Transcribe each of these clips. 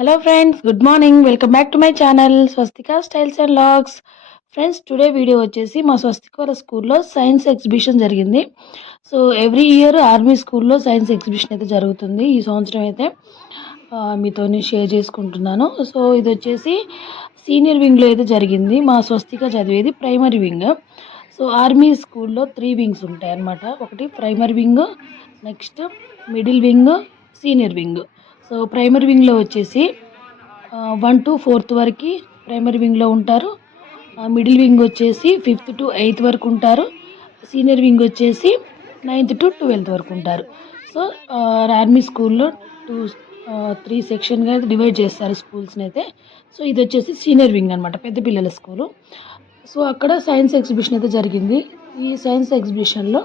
Hello friends, good morning. Welcome back to my channel Swastika styles and vlogs. Friends, today video వచ్చేసి మా స్వస్తిక వాళ్ళ స్కూల్లో science exhibition జరిగింది. So every year army స్కూల్లో science exhibition అయితే జరుగుతుంది. ఈ సంవత్సరం అయితే మీతో షేర్ చేసుకుంటున్నాను. సో ఇది వచ్చేసి సీనియర్ వింగ్లో అయితే జరిగింది. మా స్వస్తిక చదివేది ప్రైమరీ వింగ్. సో ఆర్మీ స్కూల్లో 3 వింగ్స్ ఉంటాయి అన్నమాట. ఒకటి primary wing, next middle wing, senior wing. So primary వింగ్లో వచ్చేసి 1 to 4th వరకు ప్రైమరీ వింగ్లో ఉంటారు. మిడిల్ వింగ్ వచ్చేసి 5th to 8th వరకు ఉంటారు. సీనియర్ వింగ్ వచ్చేసి 9th to 12th వరకు ఉంటారు. సో ఆర్మీ స్కూల్లో 3 సెక్షన్గా అయితే డివైడ్ చేస్తారు స్కూల్స్ని అయితే. సో ఇది వచ్చేసి సీనియర్ వింగ్ అనమాట, పెద్ద పిల్లల స్కూలు. సో అక్కడ సైన్స్ ఎగ్జిబిషన్ అయితే జరిగింది. ఈ సైన్స్ ఎగ్జిబిషన్లో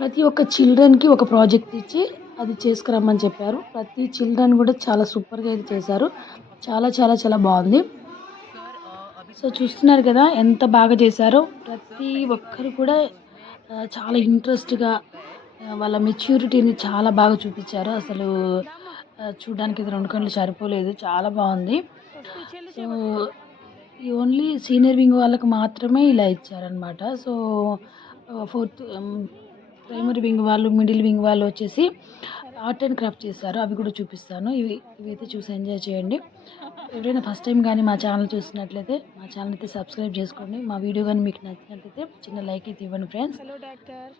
ప్రతి ఒక్క చిల్డ్రన్కి ఒక ప్రాజెక్ట్ ఇచ్చి అది చేసుకురమ్మని చెప్పారు. ప్రతి చిల్డ్రన్ కూడా చాలా సూపర్గా అయితే చేశారు. చాలా చాలా చాలా బాగుంది. సో చూస్తున్నారు కదా ఎంత బాగా చేశారో. ప్రతి ఒక్కరు కూడా చాలా ఇంట్రెస్ట్గా వాళ్ళ మెచ్యూరిటీని చాలా బాగా చూపించారు. అసలు చూడడానికి అయితే 2 కళ్ళు సరిపోలేదు, చాలా బాగుంది. సో ఈ ఓన్లీ సీనియర్ వింగ్ వాళ్ళకి మాత్రమే ఇలా ఇచ్చారనమాట. సో 4th ప్రైమరీ వింగ్ వాళ్ళు, మిడిల్ వింగ్ వాళ్ళు వచ్చేసి ఆర్ట్ అండ్ క్రాఫ్ట్ చేశారు. అవి కూడా చూపిస్తాను. ఇవైతే చూసి ఎంజాయ్ చేయండి. ఎవరైనా ఫస్ట్ టైం కానీ మా ఛానల్ చూసినట్లయితే మా ఛానల్ అయితే సబ్స్క్రైబ్ చేసుకోండి. మా వీడియో కానీ మీకు నచ్చినట్లయితే చిన్న లైక్ అయితే ఇవ్వండి ఫ్రెండ్స్. Hello doctor.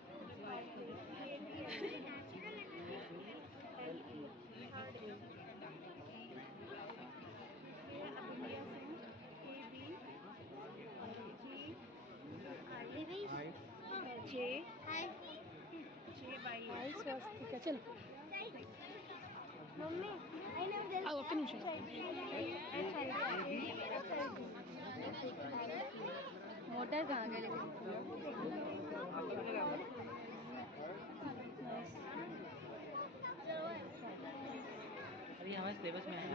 చలో ఒక్క నిమిషం. मोटर कहाँ गए? अभी हमारे सिलेबस में है।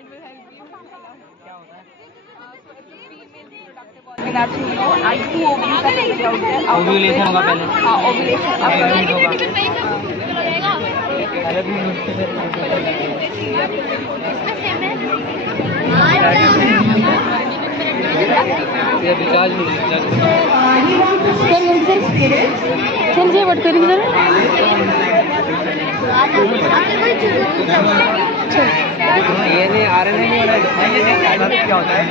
It will help you. क्या होता है? ओव्यूलेशन होगा पहले। हाँ, ओव्यूलेशन चल पट करेंगे सर. ये आरएनए नहीं होना चाहिए. क्या होता है?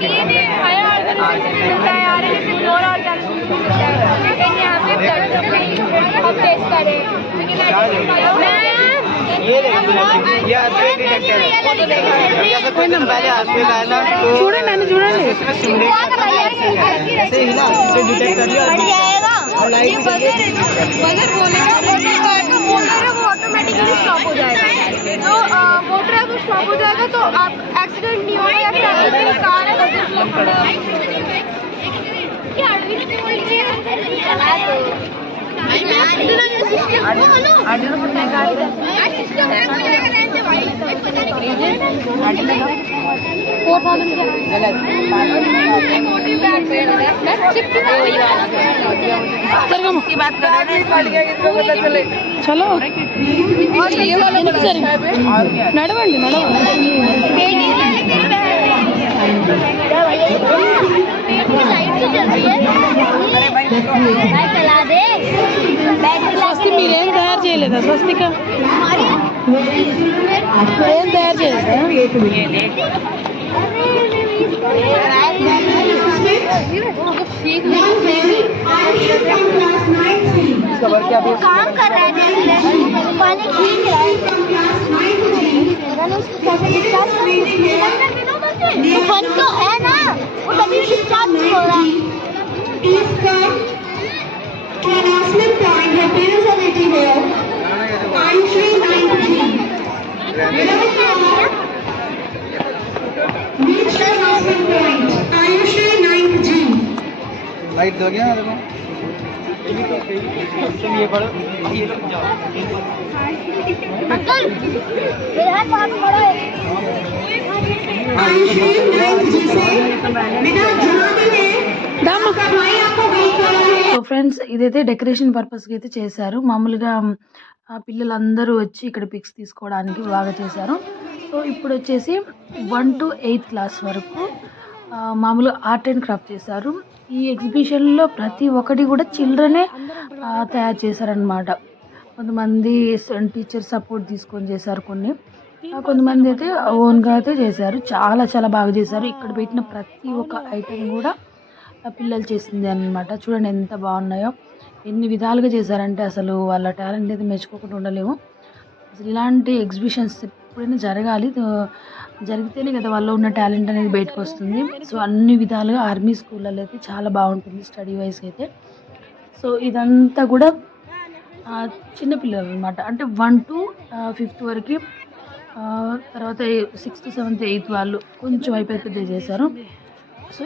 डीएनए हायर ऑर्गेनिज्म मिलता है, आरएनए से लोअर ऑर्गेनिज्म मिलता है. लेकिन यहाँ पे ब्लड हम टेस्ट करें. पहले हॉस्पिटल आया था तो చూడండి ऐसे ही ना से डिटेक्ट कर दिया और लाइट बजर बोलेगा तो मोटर है वो ऑटोमेटिकली स्टॉप हो जाएगा. तो मोटर है वो स्टॉप हो जाएगा तो आप एक्सीडेंट नहीं होगा. या फिर आपकी कार है बजर स्टॉप हो जाएगा. చలో నడవండి స్వస్తి మీరేం తయారు చేయలేదా? స్వస్తిక ఏం తయారు చేయలేదా? काम कर रहा है, पानी खींच रहा है. फन तो है ना, वो तभी डिस्चार्ज हो रहा है. announcement point her parents are waiting here. Ayushri 9th G. Reach the announcement point. Ayushri 9th G. Light दो गया देखो. तुम ये पढ़ो. अंकल मेरे हाथ वहाँ पे पड़ा है. Ayushri 9th G से बिना जवाबी में आपका भाई आपको वेट कर रहा है. సో ఫ్రెండ్స్, ఇదైతే డెకరేషన్ పర్పస్కి అయితే చేశారు. మామూలుగా ఆ పిల్లలందరూ వచ్చి ఇక్కడ పిక్స్ తీసుకోవడానికి బాగా చేశారు. సో ఇప్పుడు వచ్చేసి 1 to 8th క్లాస్ వరకు మామూలు ఆర్ట్ అండ్ క్రాఫ్ట్ చేశారు. ఈ ఎగ్జిబిషన్లో ప్రతి ఒక్కటి కూడా చిల్డ్రనే తయారు చేశారనమాట. కొంతమంది టీచర్ సపోర్ట్ తీసుకొని చేశారు, కొంతమంది అయితే ఓన్గా అయితే చేశారు. చాలా చాలా బాగా చేశారు. ఇక్కడ పెట్టిన ప్రతి ఒక్క ఐటెం కూడా పిల్లలు చేసింది అనమాట. చూడండి ఎంత బాగున్నాయో, ఎన్ని విధాలుగా చేశారంటే అసలు వాళ్ళ టాలెంట్ అయితే మెచ్చుకోకుండా ఉండలేము. అసలు ఇలాంటి ఎగ్జిబిషన్స్ ఎప్పుడైనా జరగాలి, జరిగితేనే కదా వాళ్ళలో ఉన్న టాలెంట్ అనేది బయటకు వస్తుంది. సో అన్ని విధాలుగా ఆర్మీ స్కూళ్ళలో అయితే చాలా బాగుంటుంది స్టడీ వైజ్ అయితే. సో ఇదంతా కూడా చిన్నపిల్లలు అనమాట, అంటే 1 to 5th వరకు, తర్వాత 6th 7th 8th వాళ్ళు కొంచెం అయిపోయి చేశారు. సో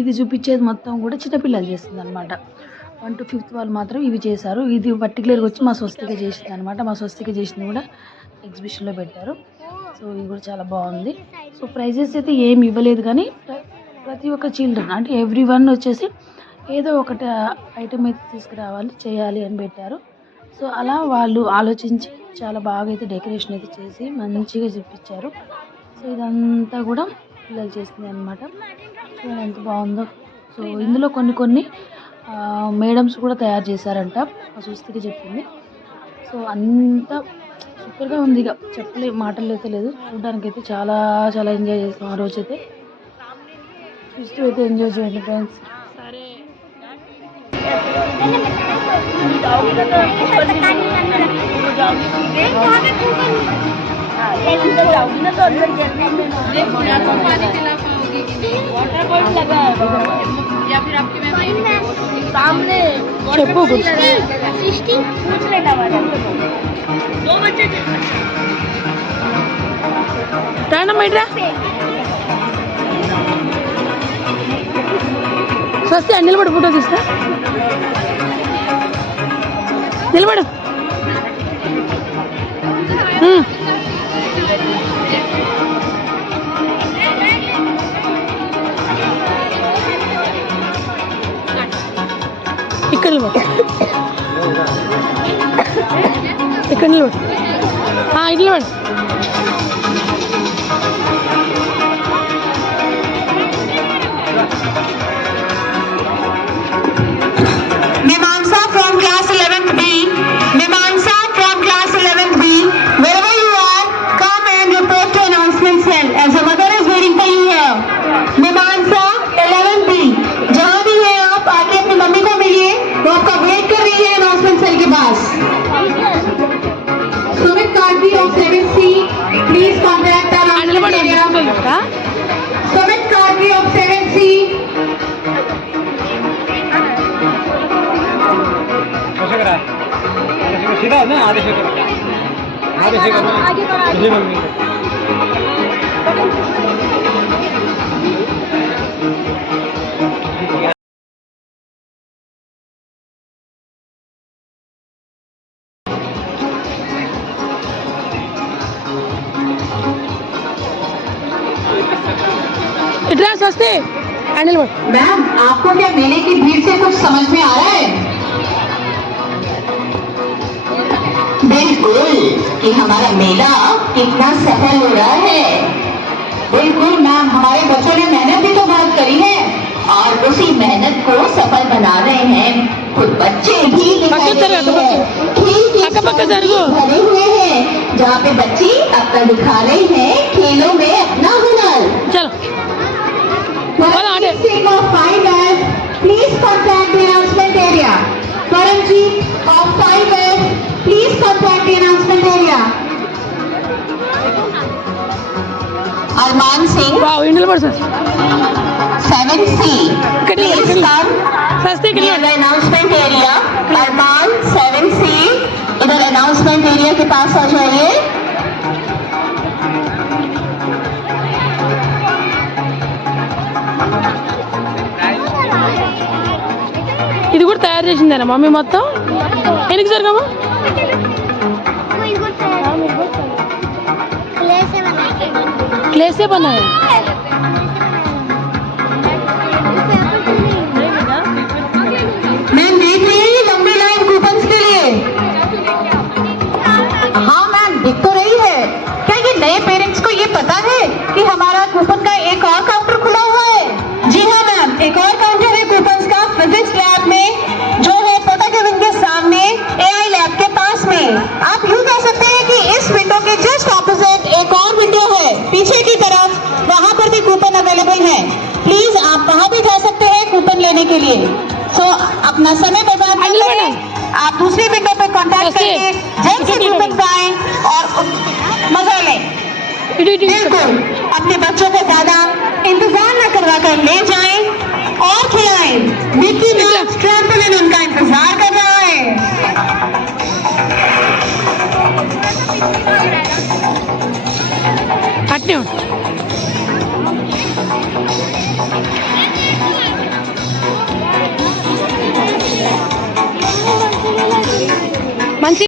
ఇది చూపించేది మొత్తం కూడా చిన్నపిల్లలు చేసింది అనమాట. 1 to 5th వాళ్ళు మాత్రం ఇవి చేశారు. ఇది పర్టికులర్గా వచ్చి మా స్వస్తిక చేసింది అనమాట. మా స్వస్తిక చేసింది కూడా ఎగ్జిబిషన్లో పెట్టారు. సో ఇది కూడా చాలా బాగుంది. సో ప్రైజెస్ అయితే ఏమి ఇవ్వలేదు, కానీ ప్రతి ఒక్క చిల్డ్రన్ అంటే ఎవ్రీ1 వచ్చేసి ఏదో ఒకటి ఐటమ్ అయితే తీసుకురావాలి, చేయాలి అని పెట్టారు. సో అలా వాళ్ళు ఆలోచించి చాలా బాగా అయితే డెకరేషన్ అయితే చేసి మంచిగా చూపించారు. సో ఇదంతా కూడా పిల్లలు చేసింది అనమాట. చూడండి ఎంత బాగుందో. సో ఇందులో కొన్ని మేడమ్స్ కూడా తయారు చేశారంట, మా స్వస్తికి చెప్పింది. సో అంతా సూపర్గా ఉంది, ఇక మాటలు అయితే లేదు. చూడడానికి అయితే చాలా చాలా ఎంజాయ్ చేస్తాం ఆ రోజైతే. చూస్తూ అయితే ఎంజాయ్ చేయండి ఫ్రెండ్స్. చెప్పు స్వస్తి నిలబడు, ఫోటో తీస్తా, నిలబడు. ఇక్కడ నిలబడు, ఇక్కడ నిలబడు, ఇటు నిలబడు. Mimamsa from class 11th B. Mimamsa from class 11th B. Wherever you are, come and report to announcement cell as the mother is waiting for you here. Mimamsa 11th B. जहाँ भी है आप आके अपनी मम्मी को मिलिए, वो आपका वेट कर रही है announcement cell के पास. Sumit Kadri of 7C, please contact our announcement area. Sumit Kadri of 7C. सीधा ना आधे से इतना सस्ते हैंडल। मैम आपको क्या मेले की भीड़ से कुछ समझ में आ रहा है? बिल्कुल कि हमारा मेला कितना सफल हो रहा है। बिल्कुल मैम, हमारे बच्चों ने मेहनत भी तो बहुत करी है और उसी मेहनत को सफल बना रहे हैं खुद बच्चे भी दिखाई दे रहे हैं। भरे हुए हैं जहाँ पे बच्चे अपना दिखा रहे हैं खेलों में अपना हुनर। चलो please contact the announcement area. Karanjeet of 5S, please contact the announcement area. Arman Singh, wow, Indian person 7C, please come near the announcement area. Arman 7C, इधर announcement area के पास आ जाइए। ఇది కూడా తయారు చేసిందేనా మమ్మీ మొత్తం? ఎందుకు జరగమా? क्ले से बनाया। मैं देख रही हूँ लंबी लाइन कूपन्स के लिए। नए पेरेंट्स को ये पता है कि हमारा कूपन का एक और काउंटर खुला हुआ है? जी हाँ मैम, एक और काउंटर है कूपन्स का फिजिक्स लैब में, जो है पोटा केबिन के सामने एआई लैब के पास में। आप यूँ कह सकते हैं कि इस विंडो के जस्ट ऑपोजिट एक और विंडो है पीछे की तरफ, वहाँ पर भी कूपन अवेलेबल है। प्लीज आप वहाँ भी जा सकते हैं कूपन लेने के लिए। सो अपना समय बर्बाद नहीं करें, आप दूसरी विंडो पे कांटेक्ट करके जल्द से कूपन पाएं और मजा लें। बिल्कुल, अपने बच्चों को ज्यादा इंतजार न करवा कर ले जाएं और खिलाएं। मिकी माउस ट्रैम्पोलिन उनका इंतजार कर रहा है। అట్నే ఉండు. మంచి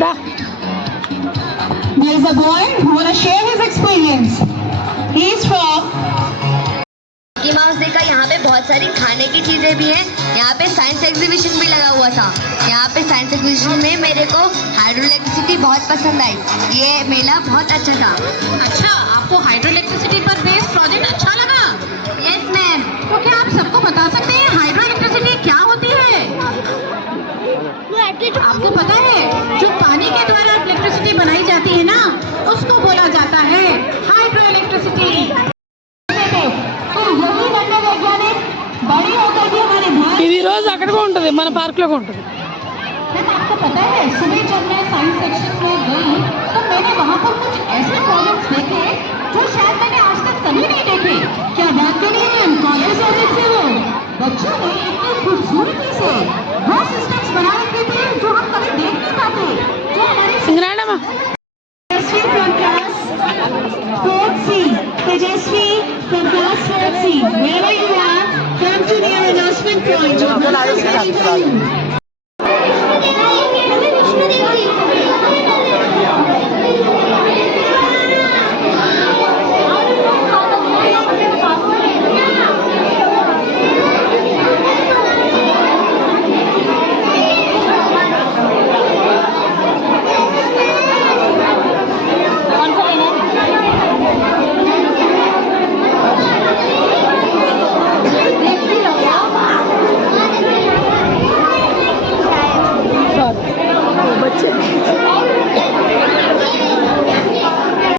దా There is a boy who want to share his experience. He is from Mickey mouse देखा, यहाँ पे बहुत सारी खाने की चीज़ें भी हैं। यहाँ पे साइंस एग्जीबिशन भी लगा हुआ था। यहाँ पे साइंस एग्जीबिशन में मेरे को हाइड्रो इलेक्ट्रिसिटी बहुत पसंद आई। ये मेला बहुत अच्छा था। अच्छा, आपको हाइड्रो इलेक्ट्रिसिटी पर बेस्ड प्रोजेक्ट अच्छा लगा? Yes ma'am. तो क्या आप सबको बता सकते हैं हाइड्रो इलेक्ट्रिसिटी क्या होती है? आपको पता है जो पानी के द्वारा इलेक्ट्रिसिटी बनाई जाती है ना, उसको बोला जाता है हाइड्रो इलेक्ट्रिसिटी। तो यही बनने वैज्ञानिक बड़े होकर भी हमारे भारत। ఇది రోజు అక్కడ కూడా ఉంటుంది, మన పార్క్ లో కూడా ఉంటుంది. मैम आपको पता है सुबह जब मैं साइंस सेक्शन में गई तो मैंने वहाँ पर कुछ ऐसे प्रोजेक्ट्स देखे जो शायद मैंने आज तक कभी नहीं देखे। क्या बात करिए मैम, कॉलेज प्रोजेक्ट से वो बच्चों ने इतनी खूबसूरती से वो सिस्टम्स बना रखे थे जो हम कभी देख नहीं पाते। जो हमारे ఇంద్రాణమా तेजस्वी from class 4C, Tejashwi from class 4C, wherever you are, come to the announcement point.